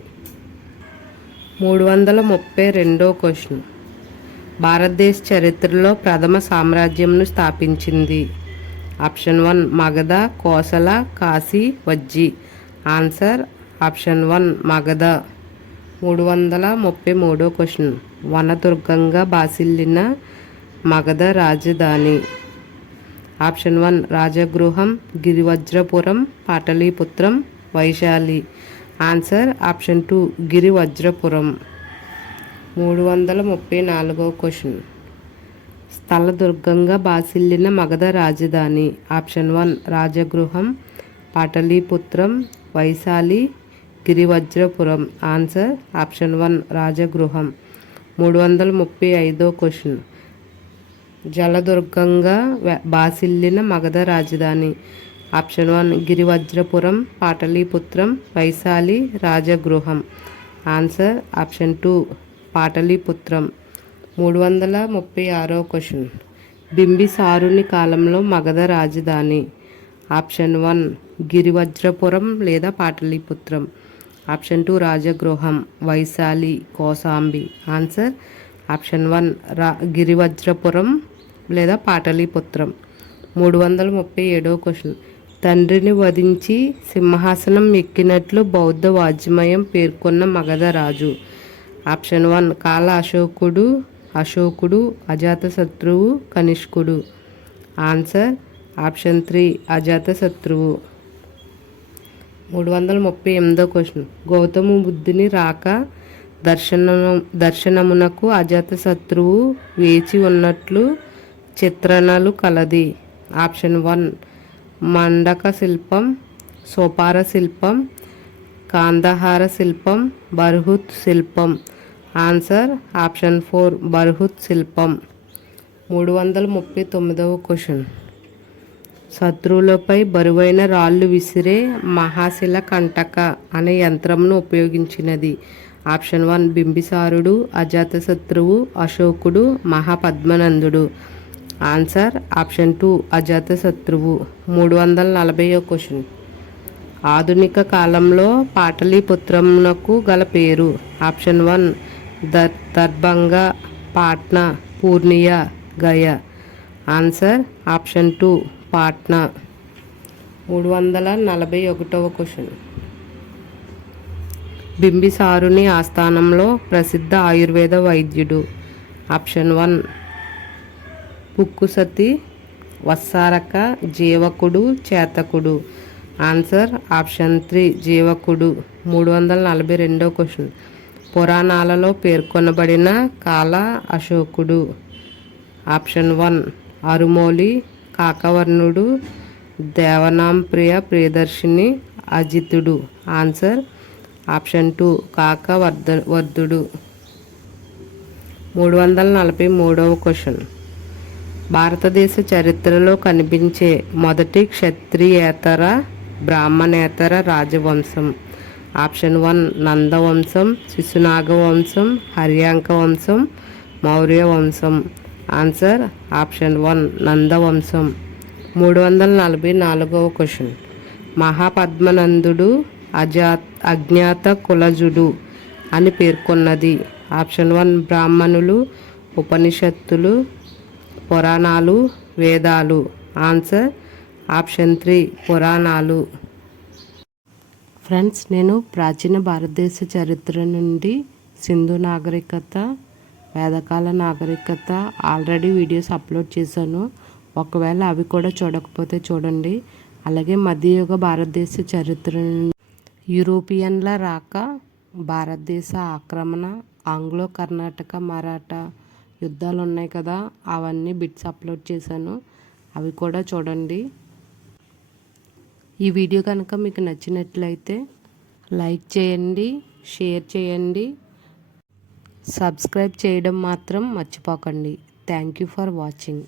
332 క్వశ్చన్. భారతదేశ చరిత్రలో ప్రథమ సామ్రాజ్యంను స్థాపించింది. Option 1 Magadha, Kosala, Kashi, Vajji. Answer option 1 Magadha. 333 question. వనదుర్గంగా బాసిల్లిన మగధ రాజధాని. ఆప్షన్ 1 రాజగృహం, గిరివజ్రపురం, పాటలీపుత్రం, వైశాలి. ఆన్సర్ ఆప్షన్ 2 గిరివజ్రపురం. 334 క్వశ్చన్. స్థలదుర్గంగా బాసిల్లిన మగధ రాజధాని. ఆప్షన్ 1 రాజగృహం, పాటలీపుత్రం, వైశాలి, గిరివజ్రపురం. ఆన్సర్ ఆప్షన్ 1 రాజగృహం. 335వ క్వశ్చన్. జలదుర్గంగా బాసిల్లిన మగధ రాజధాని. ఆప్షన్ 1 గిరివజ్రపురం, పాటలీపుత్రం, వైశాలి, రాజగృహం. ఆన్సర్ ఆప్షన్ 2 పాటలీపుత్రం. 336వ క్వశ్చన్. బింబిసారుని కాలంలో మగధ రాజధాని. ఆప్షన్ 1 గిరివజ్రపురం లేదా పాటలీపుత్రం. Option 2 రాజగృహం, Vaishali, కోసాంబి. Answer option 1 Girivajrapuram లేదా పాటలీపుత్రం. 337వ క్వశ్చన్. తండ్రిని వధించి సింహాసనం ఎక్కినట్లు బౌద్ధ వాజ్మయం పేర్కొన్న మగధ రాజు. ఆప్షన్ 1 కాల అశోకుడు, అశోకుడు, అజాతశత్రువు, కనిష్కుడు. ఆన్సర్ ఆప్షన్ 3 అజాతశత్రువు. 338వ క్వశ్చన్. గౌతమ బుద్ధుని రాక దర్శనమునకు అజాతశత్రువు వేచి ఉన్నట్లు చిత్రణలు కలది. ఆప్షన్ 1 మండక శిల్పం, సోపార శిల్పం, కాందహార శిల్పం, బర్హుత్ శిల్పం. ఆన్సర్ ఆప్షన్ 4 బర్హుత్ శిల్పం. 339వ క్వశ్చన్. శత్రువులపై బరువైన రాళ్ళు విసిరే మహాశిల కంటక అనే యంత్రంను ఉపయోగించినది. ఆప్షన్ 1 బింబిసారుడు, అజాతశత్రువు, అశోకుడు, మహాపద్మనందుడు. ఆన్సర్ ఆప్షన్ 2 అజాతశత్రువు. 340వ క్వశ్చన్. ఆధునిక కాలంలో పాటలీపుత్రమునకు గల పేరు. Option 1 Darbhanga, Patna, Purnia, Gaya. Answer option 2 Patna. 341వ క్వశ్చన్. బింబిసారుని ఆస్థానంలో ప్రసిద్ధ ఆయుర్వేద వైద్యుడు. ఆప్షన్ 1 పుక్కుసతి, వత్సారక, జీవకుడు, చేతకుడు. ఆన్సర్ ఆప్షన్ 3 జీవకుడు. 342వ క్వశ్చన్. పురాణాలలో పేర్కొనబడిన కాల అశోకుడు. ఆప్షన్ 1 అరుమోలి, కాకవర్ణుడు, దేవనాంప్రియ ప్రియదర్శిని, అజితుడు. ఆన్సర్ ఆప్షన్ 2 కాకవర్ధుడు. 343వ క్వశ్చన్. భారతదేశ చరిత్రలో కనిపించే మొదటి క్షత్రియేతర బ్రాహ్మణేతర రాజవంశం. ఆప్షన్ 1 నందవంశం, శిశునాగ వంశం, హర్యాంక వంశం, మౌర్య వంశం. Answer option 1 నందవంశం. 344వ క్వశ్చన్. మహాపద్మనందుడు అజ్ఞాత కులజుడు అని పేర్కొన్నది. ఆప్షన్ 1 బ్రాహ్మణులు, ఉపనిషత్తులు, పురాణాలు, వేదాలు. ఆన్సర్ ఆప్షన్ 3 పురాణాలు. ఫ్రెండ్స్, నేను ప్రాచీన భారతదేశ చరిత్ర నుండి సింధు నాగరికత, వేదకాల నాగరికత ఆల్రెడీ వీడియోస్ అప్లోడ్ చేశాను. ఒకవేళ అవి కూడా చూడకపోతే చూడండి. అలాగే మధ్యయుగ భారతదేశ చరిత్ర నుండి యూరోపియన్ల రాక, భారతదేశ ఆక్రమణ, ఆంగ్లో కర్ణాటక మరాఠా యుద్ధాలు ఉన్నాయి కదా, అవన్నీ బిట్స్ అప్లోడ్ చేశాను. అవి కూడా చూడండి. ఈ వీడియో కనుక మీకు నచ్చినట్లయితే లైక్ చేయండి, షేర్ చేయండి, సబ్స్క్రైబ్ చేయడం మాత్రం మర్చిపోకండి. Thank you for watching.